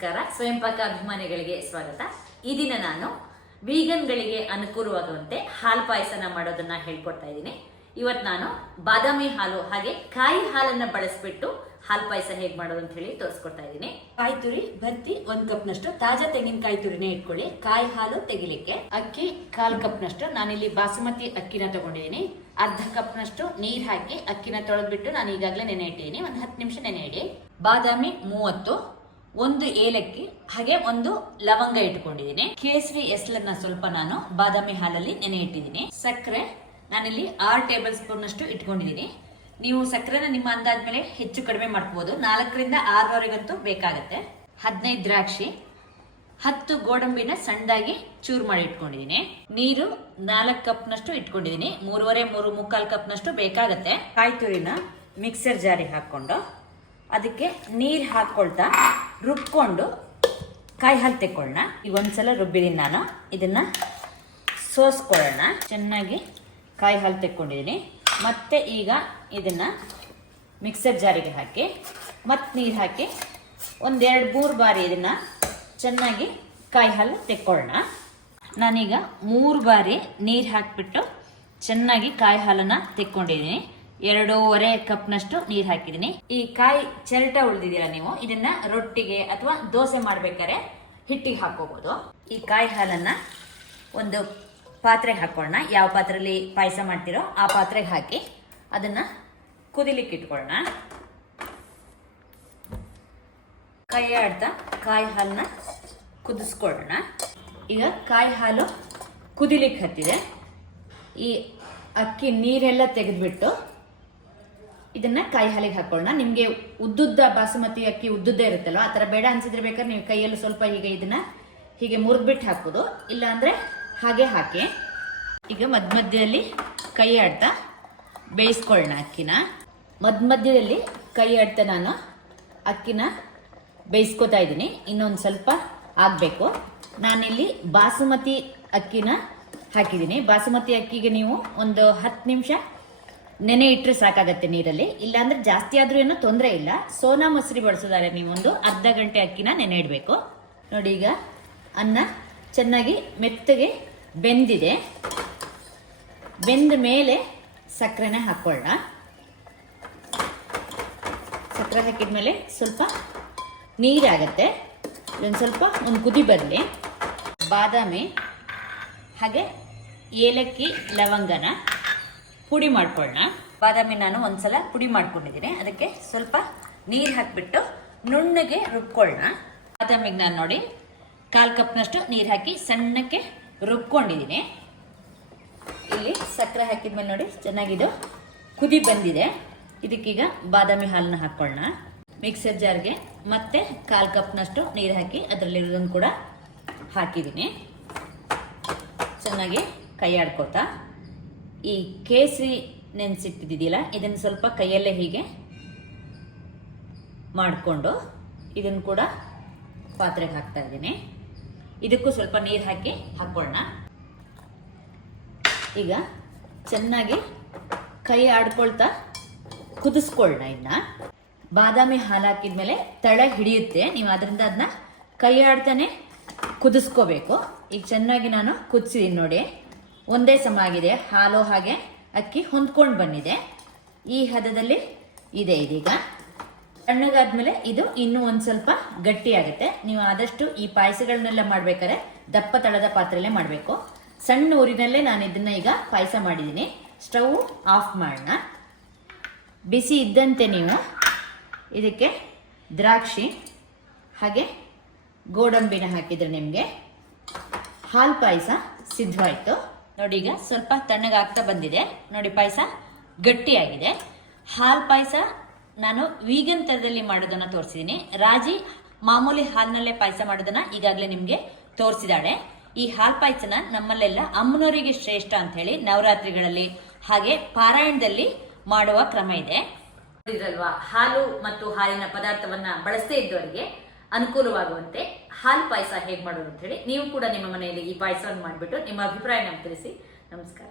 ನಮಸ್ಕಾರ. ಸ್ವಯಂ ಪಾಕ ಅಭಿಮಾನಿಗಳಿಗೆ ಸ್ವಾಗತ. ಈ ದಿನ ನಾನು ವೀಗನ್ಗಳಿಗೆ ಅನುಕೂಲವಾಗುವಂತೆ ಹಾಲು ಪಾಯಸನ ಮಾಡೋದನ್ನ ಹೇಳ್ಕೊಡ್ತಾ ಇದ್ದೀನಿ. ಇವತ್ತು ನಾನು ಬಾದಾಮಿ ಹಾಲು ಹಾಗೆ ಕಾಯಿ ಹಾಲನ್ನ ಬಳಸ್ಬಿಟ್ಟು ಹಾಲು ಪಾಯಸ ಹೇಗೆ ಮಾಡೋದು ಅಂತ ಹೇಳಿ ತೋರಿಸ್ಕೊಡ್ತಾ ಇದ್ದೀನಿ. ಕಾಯಿ ತುರಿ ಬತ್ತಿ ಒಂದ್ ಕಪ್ನಷ್ಟು ತಾಜಾ ತೆಂಗಿನಕಾಯಿ ತುರಿನೇ ಇಟ್ಕೊಳ್ಳಿ. ಕಾಯಿ ಹಾಲು ತೆಗಿಲಿಕ್ಕೆ ಅಕ್ಕಿ ಕಾಲ್ ಕಪ್ನಷ್ಟು. ನಾನಿಲ್ಲಿ ಬಾಸುಮತಿ ಅಕ್ಕಿನ ತಗೊಂಡಿದ್ದೀನಿ. ಅರ್ಧ ಕಪ್ನಷ್ಟು ನೀರ್ ಹಾಕಿ ಅಕ್ಕಿನ ತೊಳೆದ್ಬಿಟ್ಟು ನಾನು ಈಗಾಗಲೇ ನೆನೆ ಇಟ್ಟಿದ್ದೀನಿ. ಒಂದು ಹತ್ತು ನಿಮಿಷ ನೆನೆ ಇಡಿ. ಬಾದಾಮಿ ಮೂವತ್ತು ಒಂದು ಏಲಕ್ಕಿ, ಹಾಗೆ ಒಂದು ಲವಂಗ ಇಟ್ಕೊಂಡಿದ್ದೀನಿ. ಕೇಸರಿ ಎಸ್ಲನ್ನ ಸ್ವಲ್ಪ ನಾನು ಬಾದಾಮಿ ಹಾಲಲ್ಲಿ ನೆನೆ ಇಟ್ಟಿದ್ದೀನಿ ಸಕ್ಕರೆ ನಾನಿಲ್ಲಿ ಆರು ಟೇಬಲ್ ಸ್ಪೂನ್ ಅಷ್ಟು ಇಟ್ಕೊಂಡಿದ್ದೀನಿ. ನೀವು ಸಕ್ಕರೆನ ನಿಮ್ಮ ಅಂದಾಜ್ ಮೇಲೆ ಹೆಚ್ಚು ಕಡಿಮೆ ಮಾಡ್ಕೋಬಹುದು ನಾಲ್ಕರಿಂದ ಆರವರೆಗಂತೂ ಬೇಕಾಗತ್ತೆ. ಹದಿನೈದು ದ್ರಾಕ್ಷಿ, ಹತ್ತು ಗೋಡಂಬಿನ ಸಣ್ಣದಾಗಿ ಚೂರು ಮಾಡಿ ಇಟ್ಕೊಂಡಿದ್ದೀನಿ. ನೀರು ನಾಲ್ಕು ಕಪ್ನಷ್ಟು ಇಟ್ಕೊಂಡಿದ್ದೀನಿ. ಮೂರುವರೆ, ಮೂರು ಮುಕ್ಕಾಲು ಕಪ್ನಷ್ಟು ಬೇಕಾಗತ್ತೆ. ಕಾಯಿ ತುರಿನ ಮಿಕ್ಸರ್ ಜಾರಿ ಹಾಕೊಂಡು ಅದಕ್ಕೆ ನೀರು ಹಾಕ್ಕೊಳ್ತಾ ರುಬ್ಕೊಂಡು ಕಾಯಿ ಹಾಲು ತೆಕ್ಕೊಳ್ಳೋಣ. ಈಗ ಒಂದ್ಸಲ ರುಬ್ಬಿದ್ದೀನಿ ನಾನು. ಇದನ್ನ ಸೋಸ್ಕೊಳ್ಳೋಣ. ಚೆನ್ನಾಗಿ ಕಾಯಿ ಹಾಲು ತೆಕ್ಕೊಂಡಿದ್ದೀನಿ ಮತ್ತೆ ಈಗ ಇದನ್ನ ಮಿಕ್ಸರ್ ಜಾರಿಗೆ ಹಾಕಿ, ಮತ್ತೆ ನೀರು ಹಾಕಿ ಒಂದೆರಡು ಮೂರು ಬಾರಿ ಇದನ್ನ ಚೆನ್ನಾಗಿ ಕಾಯಿ ಹಾಲು ತೆಕ್ಕೊಳ್ಳೋಣ. ನಾನೀಗ ಮೂರು ಬಾರಿ ನೀರು ಹಾಕಿಬಿಟ್ಟು ಚೆನ್ನಾಗಿ ಕಾಯಿ ಹಾಲನ್ನು ತೆಕ್ಕೊಂಡಿದ್ದೀನಿ ಎರಡೂವರೆ ಕಪ್ನಷ್ಟು ನೀರು ಹಾಕಿದ್ದೀನಿ. ಈ ಕಾಯಿ ಚೆರಟ ಉಳಿದಿದ್ದೀರಾ ನೀವು, ಇದನ್ನ ರೊಟ್ಟಿಗೆ ಅಥವಾ ದೋಸೆ ಮಾಡ್ಬೇಕಾರೆ ಹಿಟ್ಟಿಗೆ ಹಾಕೋಬಹುದು ಈ ಕಾಯಿ ಹಾಲನ್ನ ಒಂದು ಪಾತ್ರೆಗೆ ಹಾಕೊಳ್ಳೋಣ ಯಾವ ಪಾತ್ರೆಯಲ್ಲಿ ಪಾಯಸ ಮಾಡ್ತಿರೋ ಆ ಪಾತ್ರೆಗೆ ಹಾಕಿ ಅದನ್ನ ಕುದಿಲಿಕ್ಕೆ ಇಟ್ಕೊಳ್ಳೋಣ. ಕೈ ಆಡ್ತಾ ಕಾಯಿ ಹಾಲನ್ನ ಕುದಿಸ್ಕೊಳ್ಳೋಣ. ಈಗ ಕಾಯಿ ಹಾಲು ಕುದಿಲಿಕ್ಕೆ ಹತ್ತಿದೆ. ಈ ಅಕ್ಕಿ ನೀರೆಲ್ಲ ತೆಗೆದ್ಬಿಟ್ಟು ಇದನ್ನ ಕಾಯಿ ಹಾಲಿಗೆ ಹಾಕೊಳ್ಳೋಣ. ನಿಮಗೆ ಉದ್ದುದ್ದ ಬಾಸುಮತಿ ಅಕ್ಕಿ ಉದ್ದುದ್ದ ಇರುತ್ತಲ್ಲ ಆ ಥರ ಬೇಡ ಅನ್ಸಿದ್ರೆ ಬೇಕಾದ್ರೆ ನೀವು ಕೈಯಲ್ಲಿ ಸ್ವಲ್ಪ ಹೀಗೆ ಇದನ್ನ ಹೀಗೆ ಮುರಿದ್ಬಿಟ್ಟು ಹಾಕೋದು ಇಲ್ಲ ಅಂದ್ರೆ ಹಾಗೆ ಹಾಕಿ. ಈಗ ಮಧ್ಯ ಮಧ್ಯದಲ್ಲಿ ಕೈ ಆಡ್ತಾ ಬೇಯಿಸ್ಕೊಳ್ಳೋಣ ಅಕ್ಕಿನ. ಮಧ್ಯ ಮಧ್ಯದಲ್ಲಿ ಕೈ ಆಡ್ತಾ ನಾನು ಅಕ್ಕಿನ ಬೇಯಿಸ್ಕೊತಾ ಇದ್ದೀನಿ. ಇನ್ನೊಂದು ಸ್ವಲ್ಪ ಆಗಬೇಕು. ನಾನಿಲ್ಲಿ ಬಾಸುಮತಿ ಅಕ್ಕಿನ ಹಾಕಿದ್ದೀನಿ. ಬಾಸುಮತಿ ಅಕ್ಕಿಗೆ ನೀವು ಒಂದು ಹತ್ತು ನಿಮಿಷ ನೆನೆ ಇಟ್ಟರೆ ಸಾಕಾಗತ್ತೆ ನೀರಲ್ಲಿ. ಇಲ್ಲಾಂದ್ರೆ ಜಾಸ್ತಿ ಆದ್ರೂ ಏನೋ ತೊಂದರೆ ಇಲ್ಲ. ಸೋನಾ ಮೊಸರಿ ಬಳಸೋದಾದ್ರೆ ನೀವೊಂದು ಅರ್ಧ ಗಂಟೆ ಅಕ್ಕಿನ ನೆನೆ ಇಡಬೇಕು. ನೋಡಿ ಈಗ ಅನ್ನ ಚೆನ್ನಾಗಿ ಮೆತ್ತಗೆ ಬೆಂದಿದೆ. ಬೆಂದ ಮೇಲೆ ಸಕ್ಕರೆನ ಹಾಕೊಳ್ಳೋಣ ಸಕ್ಕರೆ ಹಾಕಿದ್ಮೇಲೆ ಸ್ವಲ್ಪ ನೀರಾಗತ್ತೆ. ಒಂದು ಸ್ವಲ್ಪ ಒಂದು ಕುದಿ ಬರಲಿ. ಬಾದಾಮಿ, ಹಾಗೆ ಏಲಕ್ಕಿ, ಲವಂಗನ. ಪುಡಿ ಮಾಡ್ಕೊಳ್ಳೋಣ ಬಾದಾಮಿ ನಾನು ಒಂದ್ಸಲ ಪುಡಿ ಮಾಡ್ಕೊಂಡಿದ್ದೀನಿ. ಅದಕ್ಕೆ ಸ್ವಲ್ಪ ನೀರು ಹಾಕಿಬಿಟ್ಟು ನುಣ್ಣಗೆ ರುಬ್ಕೊಳ್ಳೋಣ ಬಾದಾಮಿಗೆ ನಾನು ನೋಡಿ ಕಾಲು ಕಪ್ನಷ್ಟು ನೀರು ಹಾಕಿ ಸಣ್ಣಕ್ಕೆ ರುಬ್ಕೊಂಡಿದ್ದೀನಿ. ಇಲ್ಲಿ ಸಕ್ಕರೆ ಹಾಕಿದ್ಮೇಲೆ ನೋಡಿ ಚೆನ್ನಾಗಿದು ಕುದಿ ಬಂದಿದೆ. ಇದಕ್ಕೀಗ ಬಾದಾಮಿ ಹಾಲನ್ನ ಹಾಕೊಳ್ಳೋಣ ಮಿಕ್ಸರ್ ಜಾರ್ಗೆ ಮತ್ತೆ ಕಾಲು ಕಪ್ನಷ್ಟು ನೀರು ಹಾಕಿ ಅದರಲ್ಲಿರೋದನ್ನು ಕೂಡ ಹಾಕಿದ್ದೀನಿ. ಚೆನ್ನಾಗಿ ಕೈ ಆಡ್ಕೋತಾ. ಈ ಕೇಸರಿ ನೆನೆಸಿಟ್ಟಿದೆಯಲ್ಲ ಇದನ್ನು ಸ್ವಲ್ಪ ಕೈಯಲ್ಲೇ ಹೀಗೆ ಮಾಡಿಕೊಂಡು ಇದನ್ನು ಕೂಡ ಪಾತ್ರೆಗೆ ಹಾಕ್ತಾ ಇದ್ದೀನಿ. ಇದಕ್ಕೂ ಸ್ವಲ್ಪ ನೀರು ಹಾಕಿ ಹಾಕೊಳ್ಳೋಣ. ಈಗ ಚೆನ್ನಾಗಿ ಕೈ ಆಡ್ಕೊಳ್ತಾ ಕುದಿಸ್ಕೊಳ್ಳೋಣ ಇನ್ನ. ಬಾದಾಮಿ ಹಾಲು ಹಾಕಿದ್ಮೇಲೆ ತಳ ಹಿಡಿಯುತ್ತೆ, ನೀವು ಅದರಿಂದ ಅದನ್ನ ಕೈ ಆಡ್ತಾನೆ ಕುದಿಸ್ಕೋಬೇಕು. ಈಗ ಚೆನ್ನಾಗಿ ನಾನು ಕುದಿಸಿದ್ದೀನಿ ನೋಡಿ. ಒಂದೇ ಸಮ ಆಗಿದೆ ಹಾಲು ಹಾಗೆ ಅಕ್ಕಿ ಹೊಂದ್ಕೊಂಡು ಬಂದಿದೆ. ಈ ಹದದಲ್ಲಿ ಇದೆ ಇದೀಗ. ತಣ್ಣಗಾದ್ಮೇಲೆ ಇದು ಇನ್ನೂ ಒಂದು ಸ್ವಲ್ಪ ಗಟ್ಟಿ ಆಗುತ್ತೆ ನೀವು ಆದಷ್ಟು ಈ ಪಾಯಸಗಳನ್ನೆಲ್ಲ ಮಾಡ್ಬೇಕಾದ್ರೆ ದಪ್ಪ ತಳದ ಪಾತ್ರೆಯಲ್ಲೇ ಮಾಡಬೇಕು. ಸಣ್ಣ ಊರಿನಲ್ಲೇ ನಾನು ಇದನ್ನ ಈಗ ಪಾಯಸ ಮಾಡಿದ್ದೀನಿ. ಸ್ಟವ್ ಆಫ್ ಮಾಡೋಣ. ಬಿಸಿ ಇದ್ದಂತೆ ನೀವು ಇದಕ್ಕೆ ದ್ರಾಕ್ಷಿ, ಹಾಗೆ ಗೋಡಂಬಿನ ಹಾಕಿದ್ರೆ ನಿಮಗೆ ಹಾಲು ಪಾಯಸ ಸಿದ್ಧವಾಯಿತು. ನೋಡಿ ಈಗ ಸ್ವಲ್ಪ ತಣ್ಣಗಾಗ್ತಾ ಬಂದಿದೆ. ನೋಡಿ ಪಾಯಸ ಗಟ್ಟಿಯಾಗಿದೆ. ಹಾಲು ಪಾಯಸ ನಾನು ವೀಗನ್ ಥರದಲ್ಲಿ ಮಾಡೋದನ್ನ ತೋರಿಸಿದ್ದೀನಿ ರಾಜಿ ಮಾಮೂಲಿ ಹಾಲಿನಲ್ಲೇ ಪಾಯಸ ಮಾಡೋದನ್ನ ಈಗಾಗಲೇ ನಿಮಗೆ ತೋರಿಸಿದಾಳೆ. ಈ ಹಾಲು ಪಾಯಸನ ನಮ್ಮಲ್ಲೆಲ್ಲ ಅಮ್ಮನವರಿಗೆ ಶ್ರೇಷ್ಠ ಅಂತ ಹೇಳಿ ನವರಾತ್ರಿಗಳಲ್ಲಿ ಹಾಗೆ ಪಾರಾಯಣದಲ್ಲಿ ಮಾಡುವ ಕ್ರಮ ಇದೆ. ಹಾಲು ಮತ್ತು ಹಾಲಿನ ಪದಾರ್ಥವನ್ನ ಬಳಸದೇ ಇದ್ದವರಿಗೆ ಅನುಕೂಲವಾಗುವಂತೆ ಹಾಲು ಪಾಯಸ ಹೇಗೆ ಮಾಡೋದು ಅಂತ ಹೇಳಿ ನೀವು ಕೂಡ ನಿಮ್ಮ ಮನೆಯಲ್ಲಿ ಈ ಪಾಯಸವನ್ನು ಮಾಡಿಬಿಟ್ಟು ನಿಮ್ಮ ಅಭಿಪ್ರಾಯ ತಿಳಿಸಿ. ನಮಸ್ಕಾರ.